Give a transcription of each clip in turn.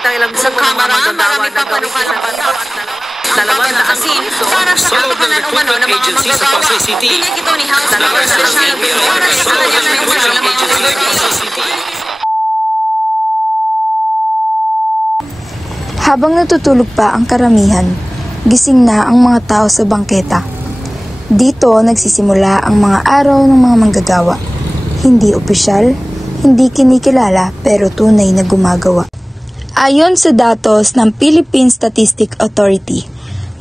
ang ilang sa kamara, marami pa panukalang patak. Dalawa na kasi para sa kapakanan umano ng mga magagawa. Binig ito ni House Speaker Special para sa kanyang mensahe ng mga magagawa. Habang natutulog pa ang karamihan, gising na ang mga tao sa bangketa. Dito nagsisimula ang mga araw ng mga manggagawa. Hindi opisyal, hindi kinikilala pero tunay na gumagawa. Ayon sa datos ng Philippine Statistics Authority,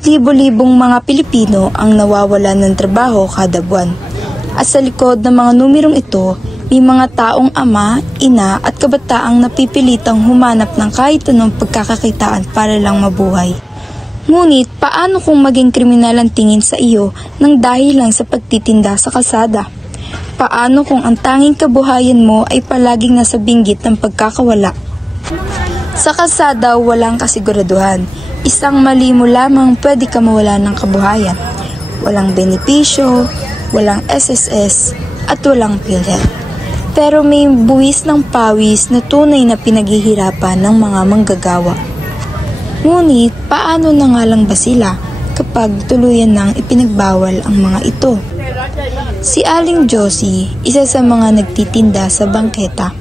libo-libong mga Pilipino ang nawawalan ng trabaho kada buwan. At sa likod ng mga numerong ito, may mga taong ama, ina at kabataang napipilitang humanap ng kahit anong pagkakakitaan para lang mabuhay. Ngunit paano kung maging kriminal ang tingin sa iyo nang dahil lang sa pagtitinda sa kalsada? Paano kung ang tanging kabuhayan mo ay palaging nasa binggit ng pagkakawala? Sa kalsada, walang kasiguraduhan. Isang mali mo lamang pwede ka mawala ng kabuhayan. Walang benepisyo, walang SSS, at walang PhilHealth. Pero may buwis ng pawis na tunay na pinaghihirapan ng mga manggagawa. Ngunit, paano na nga lang ba sila kapag tuluyan nang ipinagbawal ang mga ito? Si Aling Josie, isa sa mga nagtitinda sa bangketa.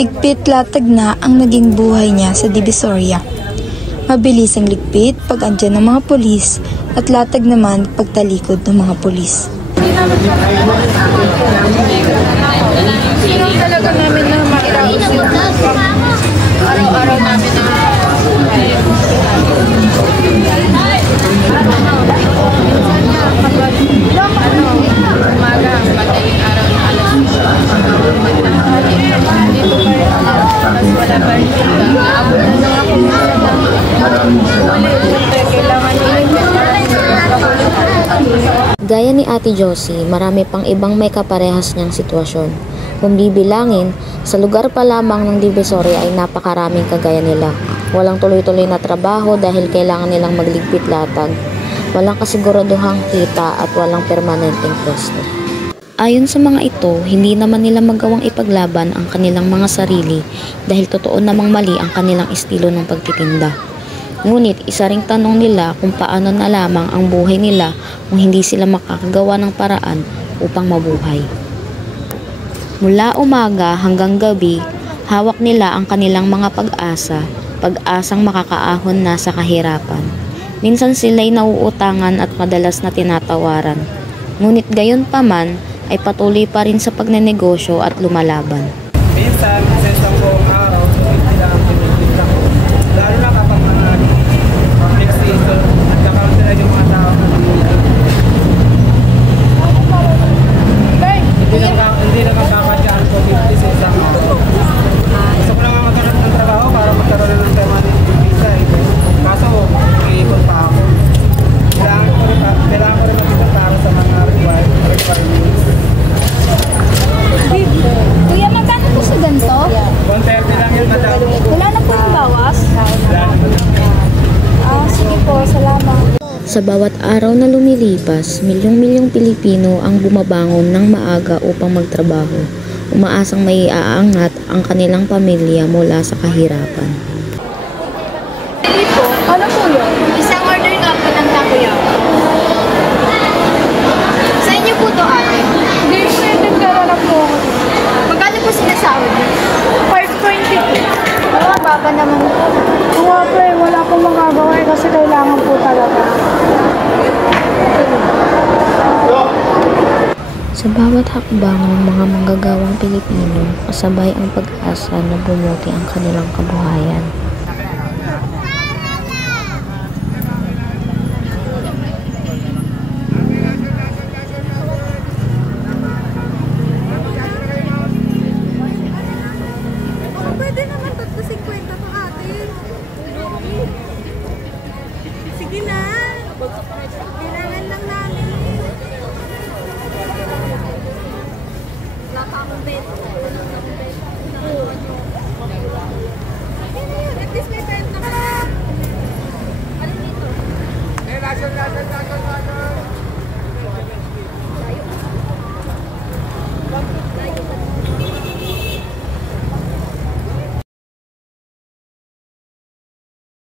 Ligpit latag na ang naging buhay niya sa Divisoria. Mabilis ang ligpit pag andyan ng mga pulis at latag naman pagtalikod ng mga pulis. Sino talaga namin na makiraos araw-araw namin na umaga, madaling araw na alas 10. Dito kayo mas wala pa rin naabot na lang ako kailangan Gaya ni Ate Josie, marami pang ibang may kaparehas niyang sitwasyon. Kung bibilangin, sa lugar pa lamang ng Divisoria ay napakaraming kagaya nila. Walang tuloy-tuloy na trabaho dahil kailangan nilang magligpit latag. Walang kasiguraduhang kita at walang permanenteng pwesto. Ayon sa mga ito, hindi naman nila magawang ipaglaban ang kanilang mga sarili dahil totoo namang mali ang kanilang estilo ng pagtitinda. Ngunit isa ring tanong nila kung paano na lamang ang buhay nila kung hindi sila makakagawa ng paraan upang mabuhay. Mula umaga hanggang gabi, hawak nila ang kanilang mga pag-asa, pag-asang makakaahon na sa kahirapan. Minsan sila'y nauutangan at madalas na tinatawaran. Ngunit gayon pa man ay patuloy pa rin sa pagnenegosyo at lumalaban. Minsan, isang buong araw, hindi lang ang pinagpinta ko. Lalo na kapag next season, at nakaroon sila yung mga tao na hindi na magkakasyaan ko 50 sa isang araw. Gusto ko lang magkaroon ng trabaho para magkaroon ng permanent visa. Kaso, iikot pa ako. Kailangan ko rin mag-isang para sa mga requirements. Kuya, magkano po sa ganito? 130 lang yun, madam. Wala na po yung bawas? Wala na. Sige po, salamat. Sa bawat araw na lumilipas, milyong-milyong Pilipino ang bumabangon ng maaga upang magtrabaho, umaasang may aangat ang kanilang pamilya mula sa kahirapan. Dito, ano po yun? Isang order nga po ng takoyaki. Sa inyo po to, ate? Hindi po yung nagkara na po. Magkano po sinasahod? 520 po. Wala, baba naman po. Nga po eh, wala pong magagawa kasi kailangan po talaga. Sa bawat hakbang ng mga manggagawang Pilipino, kasabay ang pag-asa na bumuti ang kanilang kabuhayan. Pwede naman 350 pa ate. Sige na. Kailangan lang namin. Wala pa akong bed.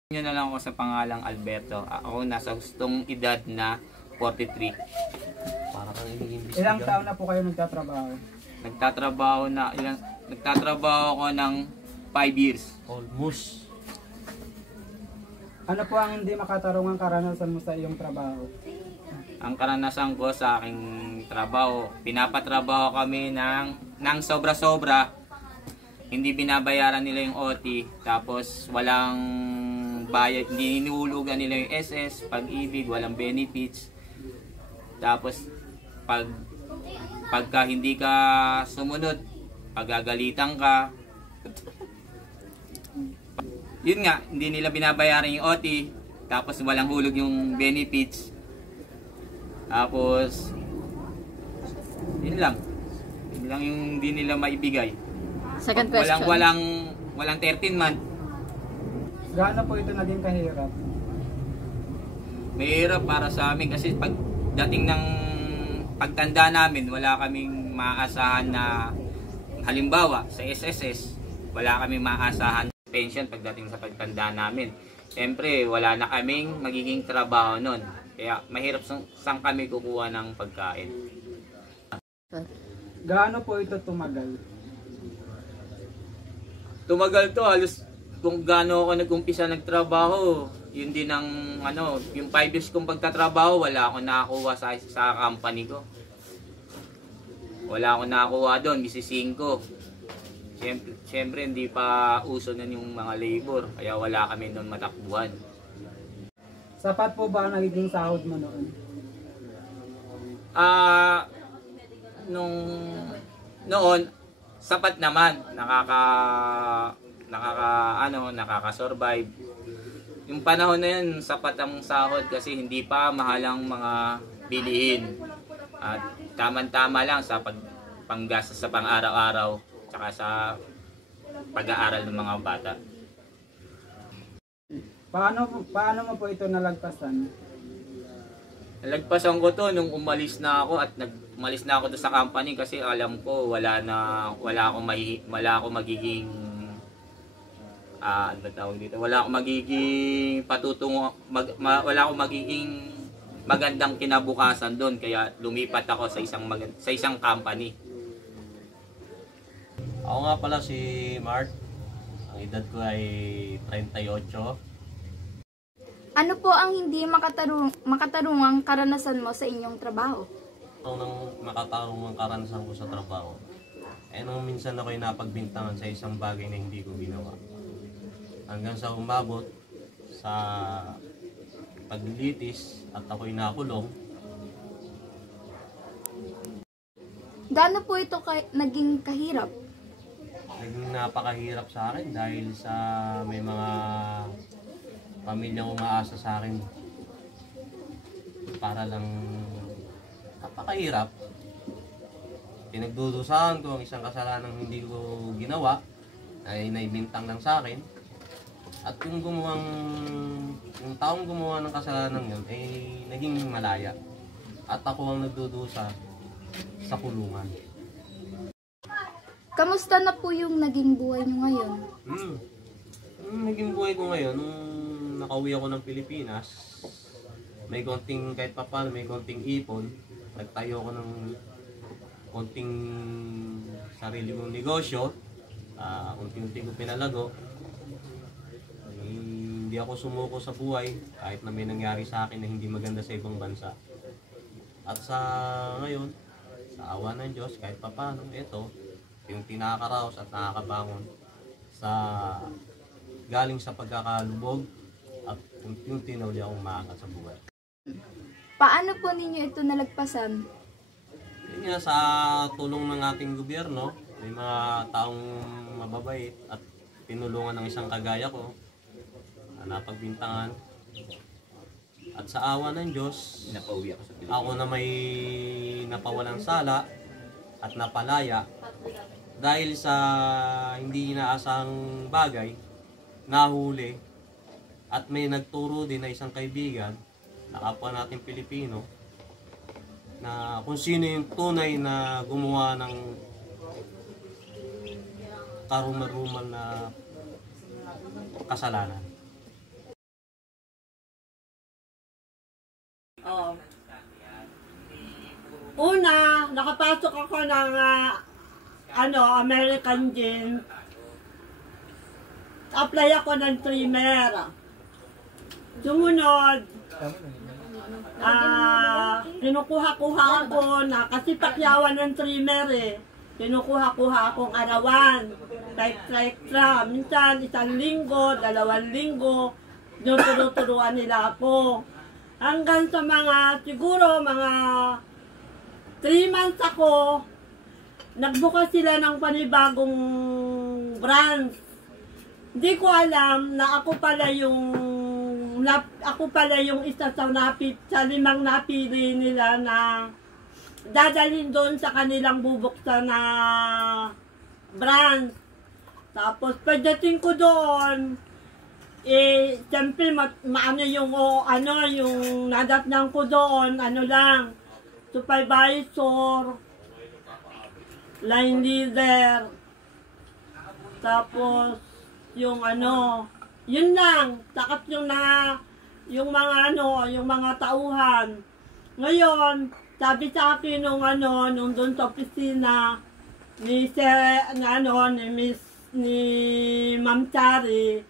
Nyo na lang ako sa pangalang Alberto. Ako nasa hustong edad na 43. Para kang iniimbestiga. Ilang taon na po kayo nagtatrabaho? Nagtatrabaho ako ng 5 years. Almost. Ano po ang hindi makatarungang karanasan mo sa iyong trabaho? Ang karanasan ko sa aking trabaho, pinapatrabaho kami ng sobra-sobra. Hindi binabayaran nila yung OT, tapos walang bayad, hindi hinihulugan nila yung SS, pag-ibig, walang benefits. Tapos pagka hindi ka sumunod, pagagalitan ka. Yun nga, hindi nila binabayaran yung OT, tapos walang hulog yung benefits. Tapos yun lang yung hindi nila maibigay. Second question. Walang 13 month. Gaano po ito naging kahirap? Mahirap para sa amin kasi pagdating ng pagtanda namin, wala kaming maaasahan na, halimbawa sa SSS, wala kaming maaasahan pension pagdating sa pagtanda namin. Siyempre, wala na kaming magiging trabaho nun. Kaya mahirap saan kami kukuha ng pagkain. Gaano po ito tumagal? Tumagal to, halos kung gaano ako nag-umpisa nagtrabaho, yun din ang yung 5 years kong pagtatrabaho, wala akong nakakuha sa company ko. Wala akong nakakuha doon, 15. Siyempre hindi pa uso na yung mga labor, kaya wala kami doon matakbuhan. Sapat po ba ang nagiging sahod mo noon? Noon sapat naman, nakaka-survive. Yung panahon na yun, sapat ang sahod kasi hindi pa mahalang mga bilihin. At tama-tama lang sa panggastos sa pang-araw-araw tsaka sa pag-aaral ng mga bata. Paano mo po ito nalagpasan? Nalagpasan ko to nung umalis na ako at umalis na ako doon sa company kasi alam ko wala akong magiging wala akong magiging wala akong magiging magandang kinabukasan doon, kaya lumipat ako sa isang company. Ako nga pala si Mark. Ang edad ko ay 38. Ano po ang hindi makatarungang karanasan mo sa inyong trabaho? Nang makatarungang karanasan ko sa trabaho, nung minsan ako'y napagbintangan sa isang bagay na hindi ko ginawa. Hanggang sa umabot sa paglilitis at ako'y nakulong. Gaano po ito naging kahirap? Naging napakahirap sa akin dahil sa may mga pamilyang umaasa sa akin para lang. Napakahirap. Pinagdudusahan ko ang isang kasalanang hindi ko ginawa ay naibintang lang sa akin. At yung taong gumawa ng kasalanan yun ay naging malaya. At ako ang nagdudusa sa kulungan. Kamusta na po yung naging buhay nyo ngayon? Naging buhay ko ngayon, nung nakauwi ako ng Pilipinas, may konting, kahit papaano, may konting ipon. Nagtayo ako ng konting sarili kong negosyo. Unti-unti ko pinalago. Hindi ako sumuko sa buhay kahit na may nangyari sa akin na hindi maganda sa ibang bansa. At sa ngayon, sa awa ng Diyos, kahit papaano, ito, yung tinakaraos at nakakabangon sa galing sa pagkakalubog at unti-unti na uli akong maangat sa buhay. Paano po ninyo ito nalagpasan? Yun nga, sa tulong ng ating gobyerno, may mga taong mababait at tinulungan ng isang kagaya ko na napagbintangan. At sa awa ng Diyos, Napauwi ako sa Pilipinas. ako na may napawalang sala at napalaya dahil sa hindi inaasang bagay, nahuli at may nagturo din na isang kaibigan na kapwa natin Pilipino na kung sino yung tunay na gumawa ng karumal-rumal na kasalanan. Oh. Una, nakapasok ako ng American Jeans. Apply ako ng trimmer. Sumunod, kinukuha-kuha ako na kasi pakyawan ng trimmer eh. Kinukuha-kuha akong arawan, extra. Minsan, 1 linggo, 2 linggo, turuan nila ako. Hanggang sa siguro mga 3 months ako, nagbukas sila ng panibagong branch. Hindi ko alam na ako pala yung isa sa 5 napili nila na dadalhin doon sa kanilang bubuksan na branch. Tapos pagdating ko doon, siyempre yung nadatnan ko doon, supervisor, line leader, tapos yung yun lang, takat yung mga tauhan. Ngayon, sabi sa akin nung doon sa opisina ni Ma'am Chari,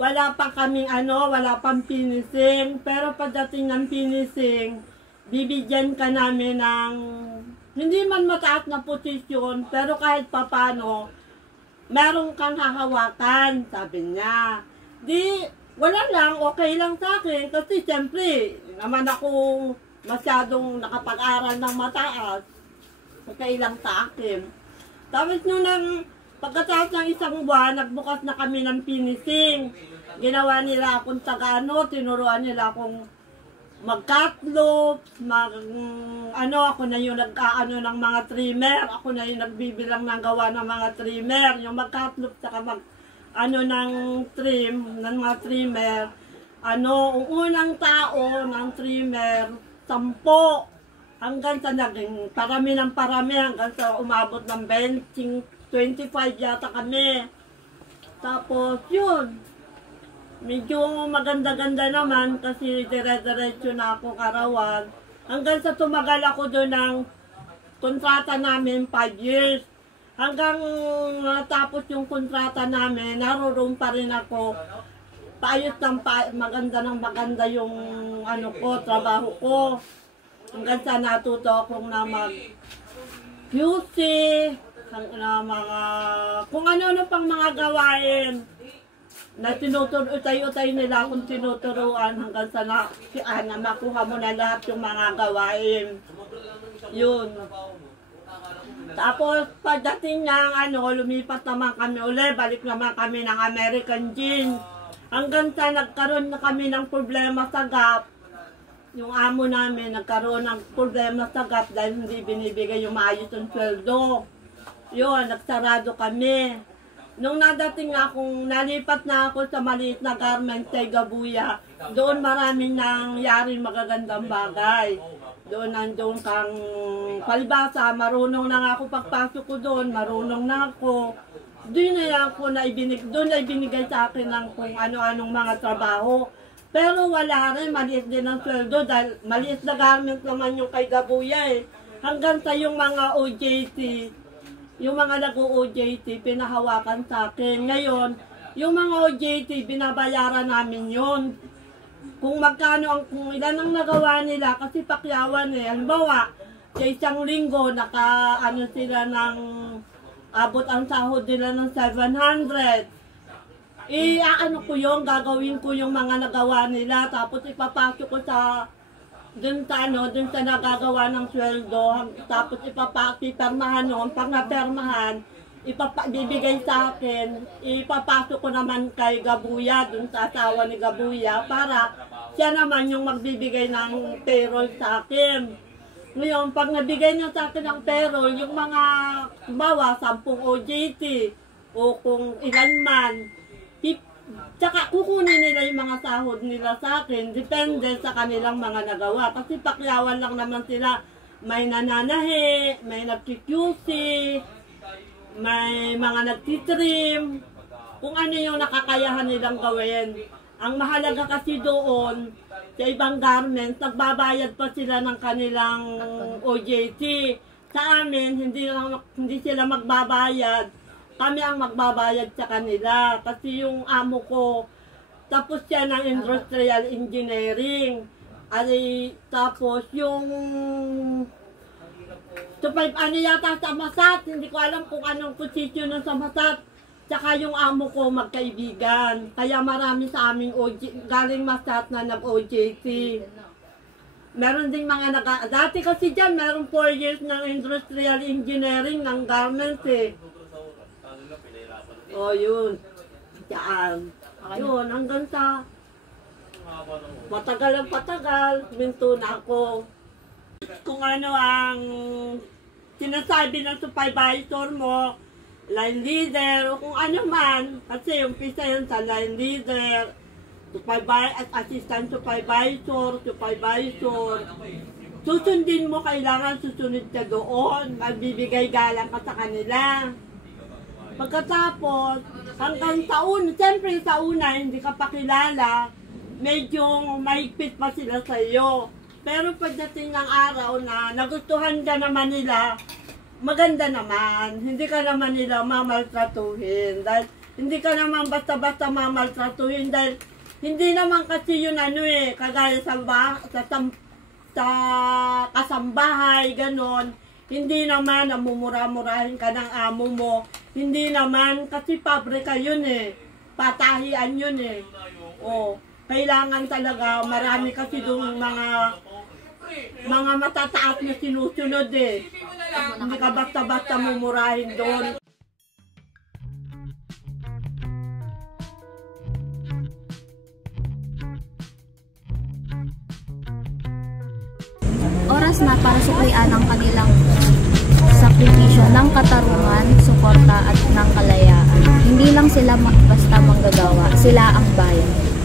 wala pang finishing, pero pagdating ng finishing, bibigyan ka namin ng hindi man mataas na posisyon, pero kahit papano, meron kang hahawakan, sabi niya. Wala lang, okay lang sa akin, kasi siyempre, naman ako masyadong nakapag-aral ng mataas, okay lang sa akin. Tapos pagkatapos ng 1 buwan, nagbukas na kami ng finishing. Ginawa nila akong tinuruan nila akong mag-cut loops, ako na yung ng mga trimmer, ako na yung nagbibilang ng gawa ng mga trimmer, yung mag-cut loops, saka ng trim, ng mga trimmer, ang unang tao ng trimmer, 10, hanggang sa naging parami hanggang sa umabot ng 25 yata kami. Tapos yun, medyo maganda-ganda naman kasi dire-diretso na ako karawan. Hanggang sa tumagal ako doon ng kontrata namin 5 years. Hanggang natapos yung kontrata namin, naroon pa rin ako. Maganda yung trabaho ko. Hanggang sa natuto akong na mag-QC, kung ano-ano pang mga gawain na utay-utay nila akong tinuturuan hanggang sa makuha mo na lahat yung mga gawain. Yun. Tapos pagdating ng lumipat naman kami uli, balik naman kami ng American Jeans. Hanggang sa nagkaroon na kami ng problema sa GAP. Yung amo namin nagkaroon ng problema sa GAP dahil hindi binibigay yung maayos yung sweldo. Yun, nagsarado kami. Nung nalipat na ako sa maliit na garment sa Gabuya, doon maraming nangyaring magagandang bagay. Doon kang palibasa, marunong na ako pagpasok ko doon, marunong na ako. Doon na ibinigay sa akin ng kung ano-anong mga trabaho. Pero wala rin, maliit din ang sweldo dahil maliit na garment naman yung kay Gabuya eh. Hanggang sa yung mga OJT, yung mga nag-OJT, pinahawakan sa akin. Ngayon, yung mga OJT, binabayaran namin yun. Kung ilan ang nagawa nila, kasi pakyawan eh. Halimbawa, sa 1 linggo, sila ng, abot ang sahod nila ng 700. Gagawin ko yung mga nagawa nila, tapos ipapasok ko dun sa nagagawa ng sweldo, tapos ipapermahan noon, pag napermahan, bibigay sa akin, ipapasok ko naman kay Gabuya, dun sa asawa ni Gabuya, para siya naman yung magbibigay ng payroll sa akin. Ngayon, pag nabigay niya sa akin ng payroll, yung mga, 10 OJT, o kung ilan man, tsaka kukunin nila yung mga sahod nila sa akin, depende sa kanilang mga nagawa. Kasi pakyawan lang naman sila, may nananahe, may nagki-QC, may mga nagtitrim, kung ano yung nakakayahan nilang gawin. Ang mahalaga kasi doon, sa ibang garment, nagbabayad pa sila ng kanilang OJT. Sa amin, hindi sila magbabayad. Kami ang magbabayad sa kanila. Kasi yung amo ko, tapos siya ng industrial engineering. Tapos yung ano yata sa Masat, hindi ko alam kung anong posisyon ng sa Masat. Tsaka yung amo ko magkaibigan. Kaya marami sa aming galing Masat na nag-OJT. Meron ding mga dati kasi dyan, meron 4 years ng industrial engineering ng garments eh. O yun. Diyan. Yun, hanggang sa matagal ang patagal, minto na ako. Kung ano ang sinasabi ng supervisor mo, line leader, o kung ano man, kasi umpisa yun sa line leader, assistant supervisor, susundin mo, kailangan susunod ka doon, magbibigay galang ka sa kanila. Pagkatapos, hanggang siyempre sa una, hindi ka pakilala, medyo mahigpit pa sila sa iyo. Pero pagdating ng araw na nagustuhan ka naman nila, maganda naman. Hindi ka naman nila mamaltratuhin. Dahil hindi ka naman basta-basta mamaltratuhin. Dahil hindi naman kasi yun kagaya sa kasambahay, ganon. Hindi naman namumura-murahin ka ng amo mo. Hindi naman kasi pabrika yun patahian yun kailangan talaga, marami kasi doon mga matataas na sinusunod Hindi ka basta-basta mumurahin doon. Oras na para suklian ang kanilang sakripisyo ng katarungan, suporta at ng kalayaan. Hindi lang sila basta manggagawa, sila ang bayan.